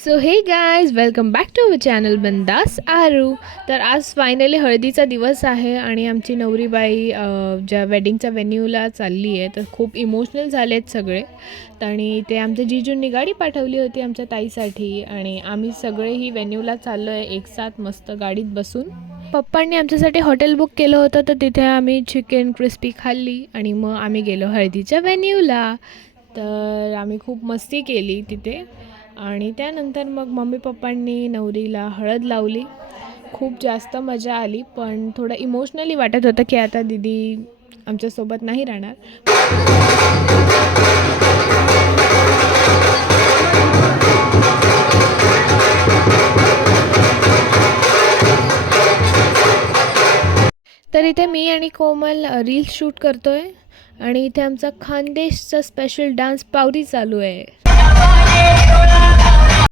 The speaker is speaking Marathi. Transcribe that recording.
So hey guys welcome back to our channel Bindaas Aaru. तर आज फायनली हळदीचा दिवस आहे आणि आमची नवरीबाई ज्या वेडिंगच्या वेन्यूला चालली आहे. तर खूप इमोशनल झाले आहेत सगळे. आणि ते आमच्या जीजूंनी गाडी पाठवली होती आमच्या ताईसाठी आणि आम्ही सगळेही वेन्यूला चाललो आहे एक साथ मस्त गाडीत बसून. पप्पांनी आमच्यासाठी हॉटेल बुक केलं होतं तर तिथे आम्ही चिकन क्रिस्पी खाल्ली आणि मग आम्ही गेलो हळदीच्या वेन्यूला. तर आम्ही खूप मस्ती केली तिथे आणि त्यानंतर मग मम्मी पप्पांनी नवरीला हळद लावली. खूप जास्त मजा आली पण थोडं इमोशनली वाटत होतं की आता दीदी आमच्यासोबत नाही राहणार. तर इथे मी आणि कोमल रील्स शूट करतोय आणि इथे आमचा खानदेशचा स्पेशल डान्स पावरी चालू आहे.